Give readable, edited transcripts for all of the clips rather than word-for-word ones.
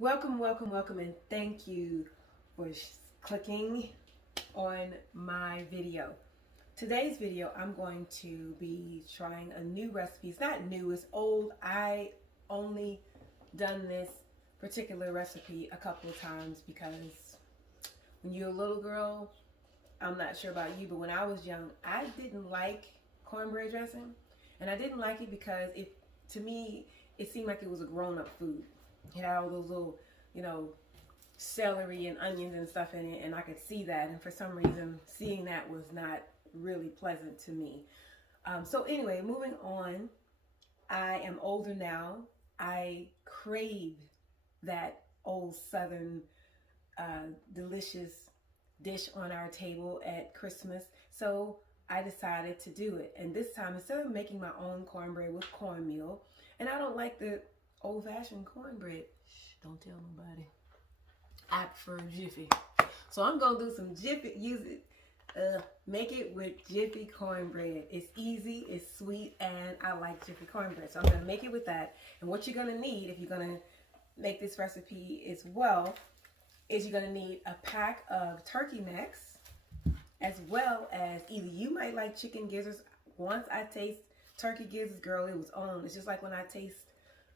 Welcome, welcome, welcome, and thank you for clicking on my video. Today's video, I'm going to be trying a new recipe. It's not new, it's old. I only done this particular recipe a couple of times because when you're a little girl, I'm not sure about you, but when I was young, I didn't like cornbread dressing. And I didn't like it because to me, it seemed like it was a grown-up food. It had all those little, celery and onions and stuff in it, and I could see that. And for some reason, seeing that was not really pleasant to me. So anyway, moving on. I am older now. I crave that old Southern delicious dish on our table at Christmas. So I decided to do it. And this time, instead of making my own cornbread with cornmeal, and I don't like the old-fashioned cornbread. Shh, don't tell nobody. I prefer Jiffy. So I'm going to do some Jiffy, make it with Jiffy cornbread. It's easy, it's sweet, and I like Jiffy cornbread. So I'm going to make it with that. And what you're going to need, if you're going to make this recipe as well, is you're going to need a pack of turkey necks, as well as either you might like chicken gizzards. Once I taste turkey gizzards, girl, it was on. It's just like when I taste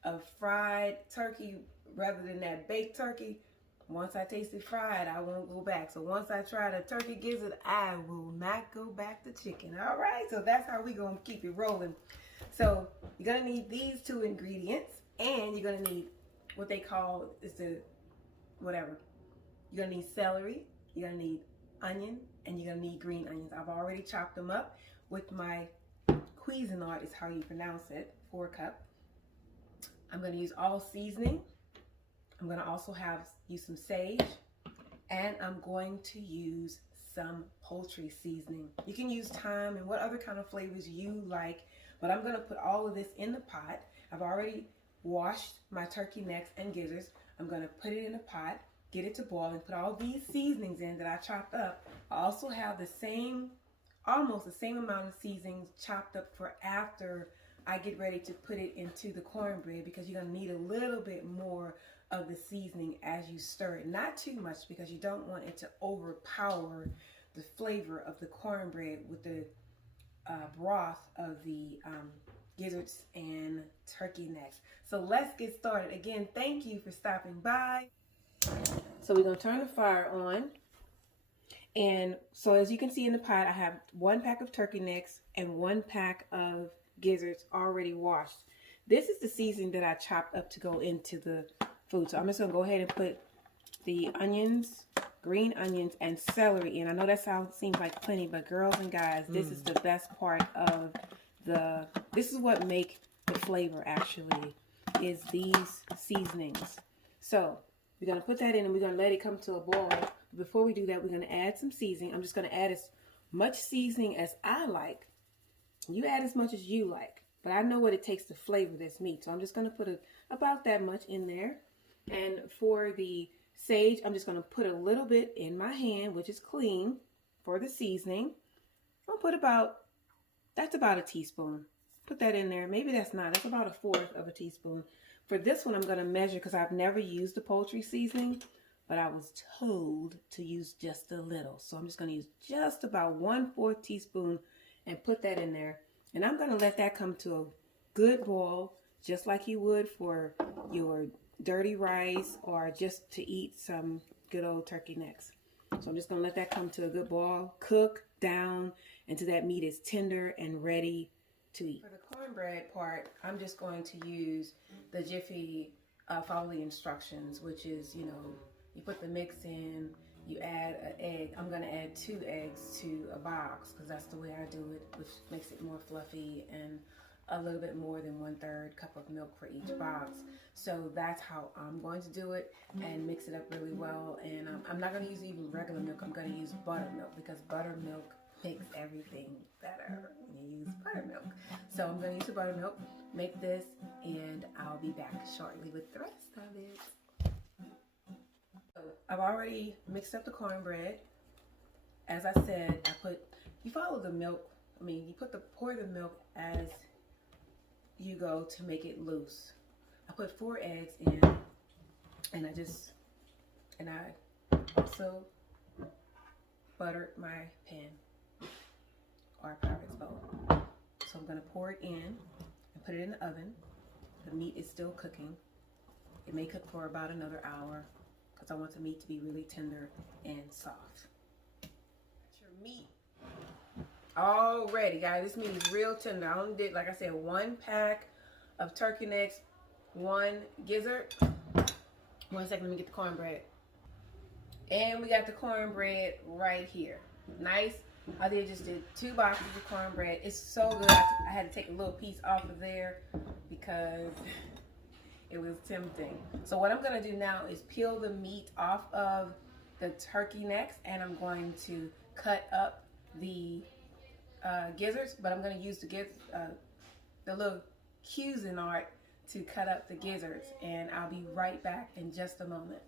a fried turkey rather than that baked turkey. Once I taste it fried, I won't go back. So once I try the turkey gizzard, I will not go back to chicken. All right, so that's how we're going to keep it rolling. So you're going to need these two ingredients, and you're going to need what they call You're going to need celery, you're going to need onion, and you're going to need green onions. I've already chopped them up with my Cuisinart is how you pronounce it, 4 cup. I'm going to use all seasoning. I'm going to also use some sage, and I'm going to use some poultry seasoning. You can use thyme and what other kind of flavors you like, but I'm going to put all of this in the pot. I've already washed my turkey necks and gizzards. I'm going to put it in a pot, get it to boil, and put all these seasonings in that I chopped up. I also have almost the same amount of seasonings chopped up for after I get ready to put it into the cornbread, because you're going to need a little bit more of the seasoning as you stir it. Not too much, because you don't want it to overpower the flavor of the cornbread with the broth of the gizzards and turkey necks. So let's get started. Again, thank you for stopping by. So we're going to turn the fire on. And so as you can see in the pot, I have 1 pack of turkey necks and 1 pack of gizzards already washed. This is the seasoning that I chopped up to go into the food. So I'm just going to go ahead and put the onions, green onions, and celery in. I know that seems like plenty, but girls and guys, this is the best part of this is what make the flavor actually, is these seasonings. So we're going to put that in, and we're going to let it come to a boil. Before we do that, we're going to add some seasoning. I'm just going to add as much seasoning as I like. You add as much as you like, but I know what it takes to flavor this meat. So I'm just going to put about that much in there. And for the sage, I'm just going to put a little bit in my hand, which is clean, for the seasoning. I'll put that's about a teaspoon. Put that in there. Maybe that's about a 1/4 of a teaspoon. For this one, I'm going to measure, because I've never used the poultry seasoning, but I was told to use just a little. So I'm just going to use just about 1/4 teaspoon and put that in there. And I'm going to let that come to a good boil, just like you would for your dirty rice or just to eat some good old turkey necks. So I'm just going to let that come to a good boil, cook down until that meat is tender and ready to eat. For the cornbread part, I'm just going to use the Jiffy follow the instructions, which is, you put the mix in, you add an egg. I'm going to add 2 eggs to a box, because that's the way I do it, which makes it more fluffy, and a little bit more than 1/3 cup of milk for each box. So that's how I'm going to do it, and mix it up really well. And I'm not going to use even regular milk. I'm going to use buttermilk, because buttermilk makes everything better when you use buttermilk. So I'm going to use the buttermilk, make this, and I'll be back shortly with the rest of it. I've already mixed up the cornbread. As I said, you follow the milk. You pour the milk as you go to make it loose. I put 4 eggs in. And I also buttered my pan or Pyrex bowl. So I'm gonna pour it in and put it in the oven. The meat is still cooking. It may cook for about another hour because I want the meat to be really tender and soft. That's your meat all ready, guys. This meat is real tender. I only did, like I said, 1 pack of turkey necks, 1 gizzard. 1 second, let me get the cornbread. And we got the cornbread right here. Nice. I just did 2 boxes of cornbread. It's so good. I had to take a little piece off of there because it was tempting. So what I'm going to do now is peel the meat off of the turkey necks, and I'm going to cut up the gizzards, but I'm going to use the little Cuisinart to cut up the gizzards, and I'll be right back in just a moment.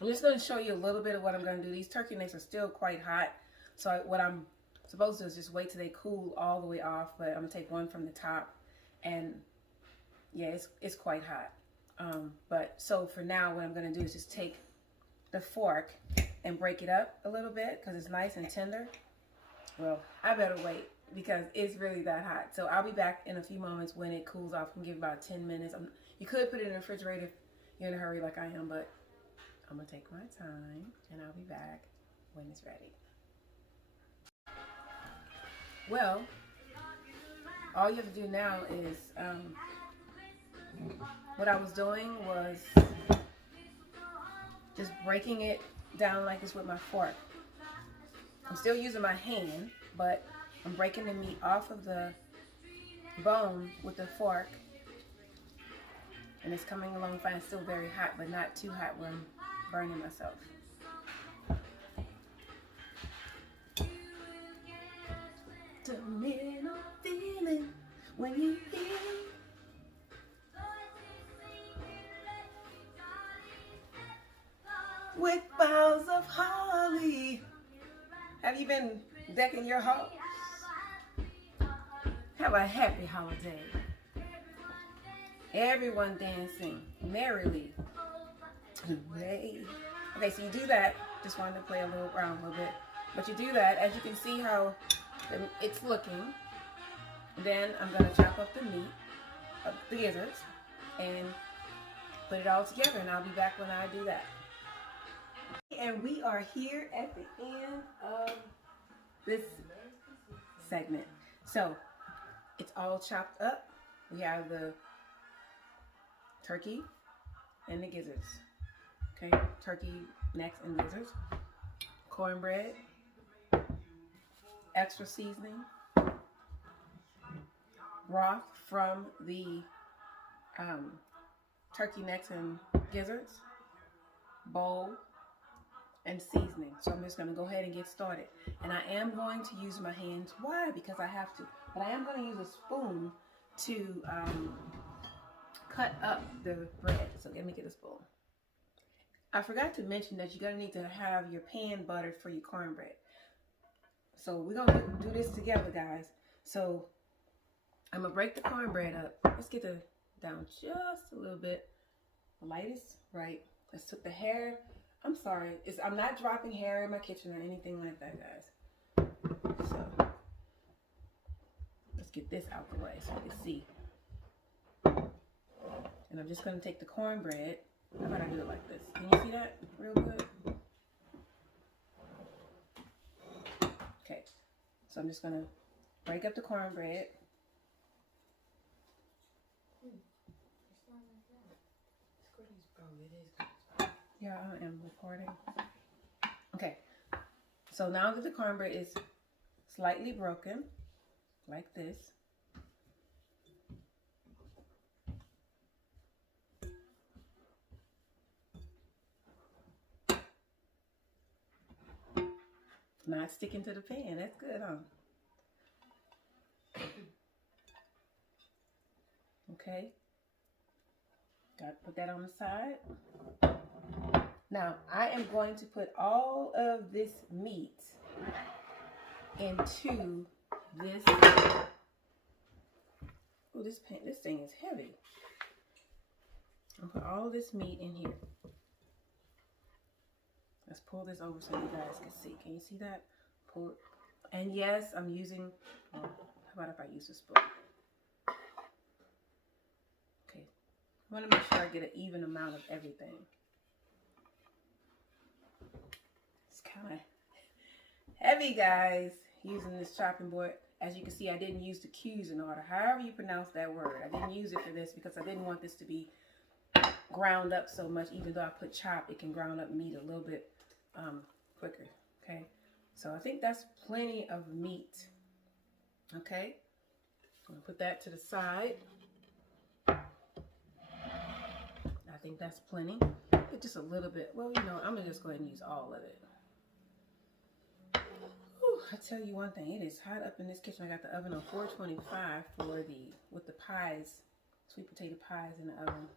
I'm just going to show you a little bit of what I'm going to do. These turkey necks are still quite hot, so what I'm supposed to do is just wait till they cool all the way off, but I'm going to take one from the top, and yeah, it's quite hot. But so for now, what I'm going to do is just take the fork and break it up a little bit because it's nice and tender. Well, I better wait because it's really that hot. So I'll be back in a few moments when it cools off. I'm going to give it about 10 minutes. You could put it in the refrigerator if you're in a hurry like I am, but I'm going to take my time and I'll be back when it's ready. Well, all you have to do now is, what I was doing was just breaking it down like this with my fork. I'm still using my hand, but I'm breaking the meat off of the bone with the fork. And it's coming along fine. It's still very hot, but not too hot where I'm burning myself. Terminal feeling when you hear with boughs of holly. Have you been decking your house? Have a happy holiday. Everyone dancing merrily. Hooray. Okay, so you do that. Just wanted to play around a little bit. But you do that, as you can see how it's looking. Then I'm going to chop up the meat, the gizzards, and put it all together. And I'll be back when I do that. And we are here at the end of this segment. So it's all chopped up. We have the turkey and the gizzards. Okay, turkey necks and gizzards. Cornbread, extra seasoning, broth from the turkey necks and gizzards, bowl, and seasoning. So I'm just going to go ahead and get started. And I am going to use my hands. Why? Because I have to. But I am going to use a spoon to cut up the bread. So let me get a spoon. I forgot to mention that you're going to need to have your pan buttered for your cornbread. So we're going to do this together, guys. So I'm going to break the cornbread up. Let's get it down just a little bit. The light is right. Let's put the hair. I'm sorry. I'm not dropping hair in my kitchen or anything like that, guys. So let's get this out the way so you can see. And I'm just going to take the cornbread. How about I do it like this? Can you see that real good? Okay. So I'm just going to break up the cornbread. Yeah, I am recording. Okay, so now that the cornbread is slightly broken, like this, not sticking to the pan. That's good, huh? Okay, got to put that on the side. Now, I am going to put all of this meat into this. Oh, this thing is heavy. and put all this meat in here. Let's pull this over so you guys can see. Can you see that? Pull it. And yes, I'm using, how about if I use a spoon? Okay. I want to make sure I get an even amount of everything. It's kind of heavy, guys, using this chopping board. As you can see, I didn't use the Q's in order. However you pronounce that word. I didn't use it for this because I didn't want this to be ground up so much. Even though I put chop, it can ground up meat a little bit quicker. Okay, so I think that's plenty of meat. Okay, I'm gonna put that to the side. I think that's plenty. But just a little bit. Well, you know, I'm gonna just go ahead and use all of it. Whew, I tell you one thing, it is hot up in this kitchen. I got the oven on 425 for with the pies, sweet potato pies in the oven.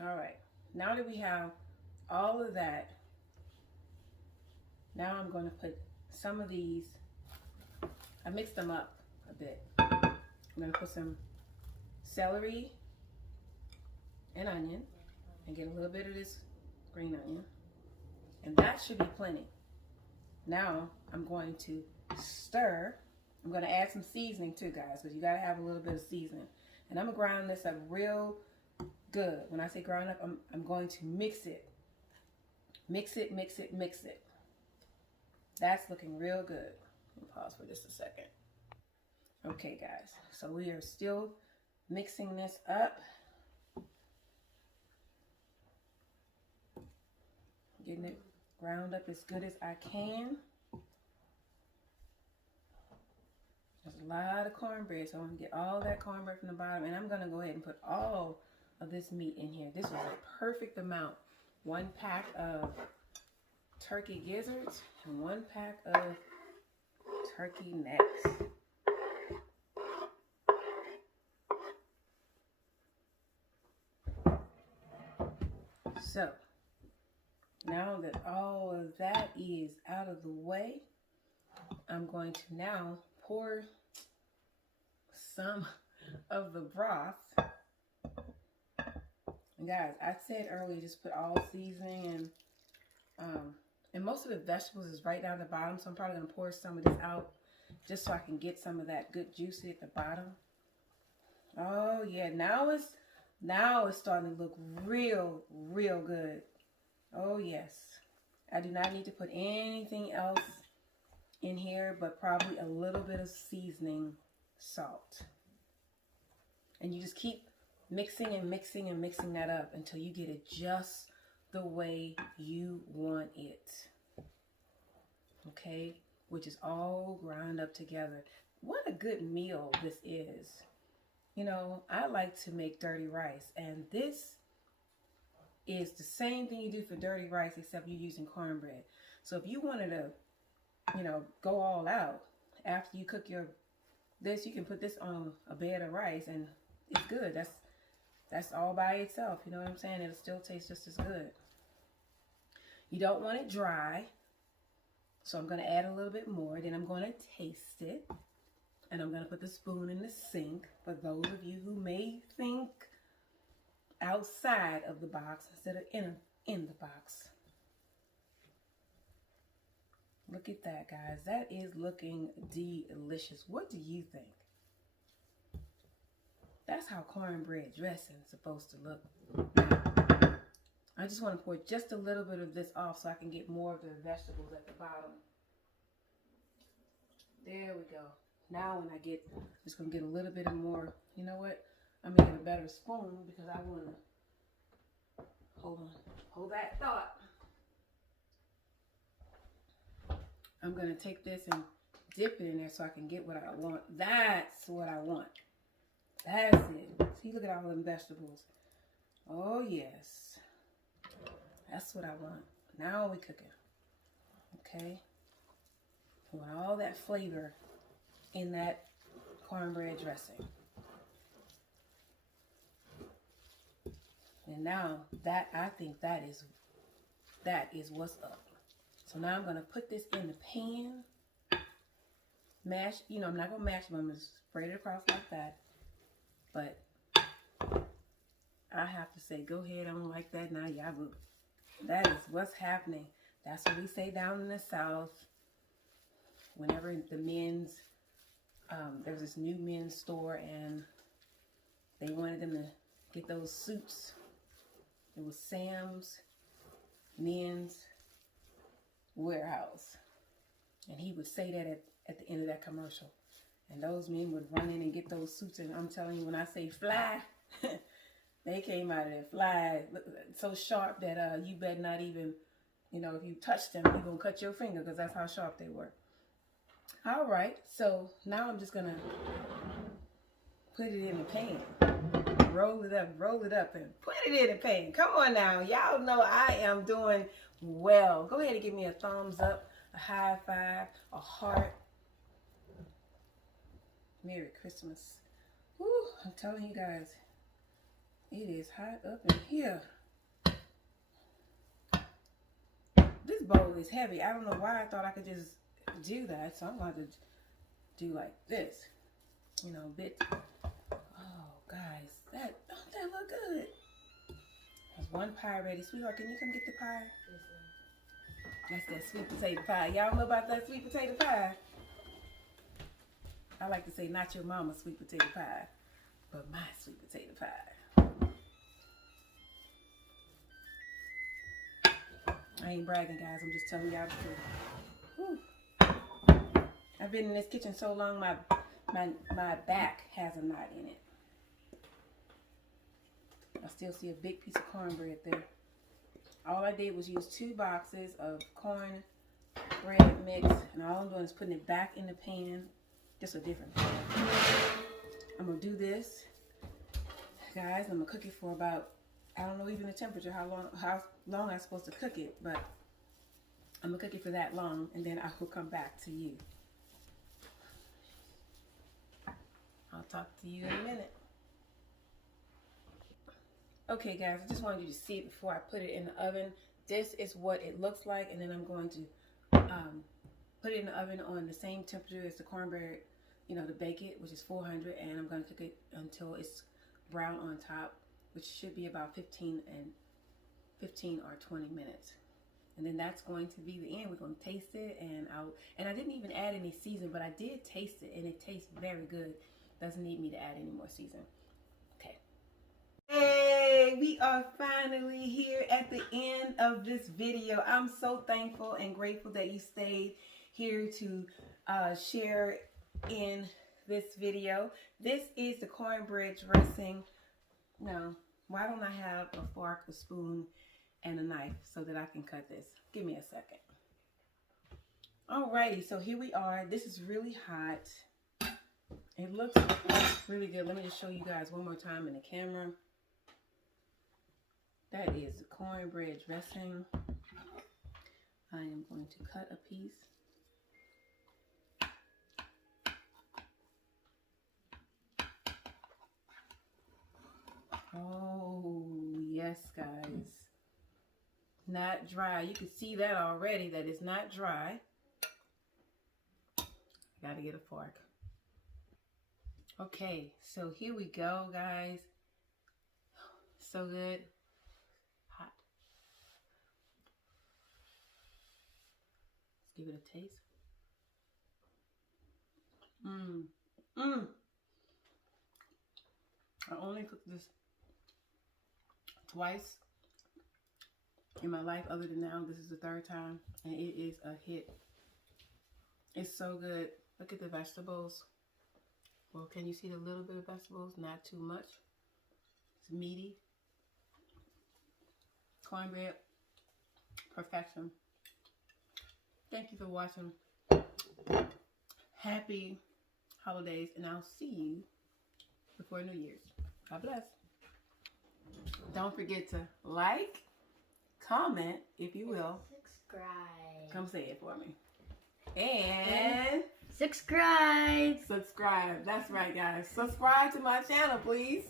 All right, now that we have all of that, now I'm going to put some of these, I mixed them up a bit. I'm going to put some celery and onion and get a little bit of this green onion. And that should be plenty. Now I'm going to stir. I'm going to add some seasoning too, guys, because you got to have a little bit of seasoning. And I'm going to grind this up real good. When I say grind up, I'm going to mix it. Mix it, mix it, mix it. That's looking real good. Let me pause for just a second. Okay, guys. So we are still mixing this up. Getting it ground up as good as I can. There's a lot of cornbread, so I'm going to get all that cornbread from the bottom. And I'm going to go ahead and put all of this meat in here. This was a perfect amount. 1 pack of turkey gizzards and 1 pack of turkey necks. So now that all of that is out of the way, I'm going to now pour some of the broth. And guys, I said earlier, just put all seasoning and most of the vegetables is right down the bottom. So I'm probably gonna pour some of this out just so I can get some of that good juicy at the bottom. Oh yeah, now it's starting to look real good. Oh yes. I do not need to put anything else in here but probably a little bit of seasoning salt. And you just keep mixing and mixing and mixing that up until you get it just the way you want it. Okay? Which is all ground up together. What a good meal this is. You know, I like to make dirty rice, and this is the same thing you do for dirty rice except you're using cornbread. So if you wanted to, you know, go all out after you cook this, you can put this on a bed of rice and it's good. That's all by itself. You know what I'm saying? It'll still taste just as good. You don't want it dry. So I'm going to add a little bit more. Then I'm going to taste it. And I'm going to put the spoon in the sink. For those of you who may think outside of the box instead of in the box. Look at that, guys. That is looking delicious. What do you think? That's how cornbread dressing is supposed to look. I just want to pour just a little bit of this off so I can get more of the vegetables at the bottom. There we go. Now when I'm just going to get a little bit more. You know what? I'm going to get a better spoon because I want to, hold that thought. I'm going to take this and dip it in there so I can get what I want. That's what I want. That's it. See, look at all them vegetables. Oh, yes. That's what I want. Now we cooking. Okay. I want all that flavor in that cornbread dressing. And now that, I think that is what's up. So now I'm going to put this in the pan. Mash, you know, I'm not going to mash them. I'm going to spread it across like that. But I have to say, go ahead on like that now, Yabu. That is what's happening. That's what we say down in the South. Whenever the men's, there was this new men's store and they wanted them to get those suits. It was Sam's Men's Warehouse. And he would say that at the end of that commercial. And those men would run in and get those suits. And I'm telling you, when I say fly, they came out of there fly, so sharp that you better not even, you know, if you touch them, you're going to cut your finger because that's how sharp they were. All right, so now I'm just going to put it in the pan. Roll it up, and put it in the pan. Come on now. Y'all know I am doing well. Go ahead and give me a thumbs up, a high five, a heart. Merry Christmas. Woo, I'm telling you guys, it is hot up in here. This bowl is heavy. I don't know why I thought I could just do that. So I'm going to do like this. You know, a bit. Oh, guys, don't that look good? There's one pie ready. Sweetheart, can you come get the pie? That's that sweet potato pie. Y'all know about that sweet potato pie? I like to say not your mama's sweet potato pie, but my sweet potato pie. I ain't bragging, guys. I'm just telling y'all the truth. Whew. I've been in this kitchen so long, my back has a knot in it. I still see a big piece of cornbread there. All I did was use 2 boxes of cornbread mix, and all I'm doing is putting it back in the pan. Just a different pan. I'm gonna do this, guys. I'm gonna cook it for about, I don't know even the temperature, how long I'm supposed to cook it, but I'm gonna cook it for that long, and then I will come back to you. I'll talk to you in a minute. Okay, guys, I just wanted you to see it before I put it in the oven. This is what it looks like, and then I'm going to put it in the oven on the same temperature as the cornbread, you know, to bake it, which is 400, and I'm going to cook it until it's brown on top, which should be about 15 or 20 minutes. And then that's going to be the end. We're going to taste it, and I didn't even add any season, but I did taste it, and it tastes very good. Doesn't need me to add any more season. Okay. Hey, we are finally here at the end of this video. I'm so thankful and grateful that you stayed here to share in this video. This is the cornbread dressing. Now, why don't I have a fork, a spoon, and a knife so that I can cut this? Give me a second. Alrighty, so here we are. This is really hot. It looks really good. Let me just show you guys one more time in the camera. That is the cornbread dressing. I am going to cut a piece. Oh, yes, guys. Not dry. You can see that already, that it's not dry. Gotta get a fork. Okay, so here we go, guys. So good. Hot. Let's give it a taste. I only cooked this twice in my life. Other than now, this is the 3rd time, and it is a hit. It's so good. Look at the vegetables. Well, can you see the little bit of vegetables? Not too much. It's meaty. Cornbread, perfection. Thank you for watching. Happy holidays, and I'll see you before New Year's. God bless. Don't forget to like, comment, if you will. Subscribe. Come say it for me. And subscribe. Subscribe. That's right, guys. Subscribe to my channel, please.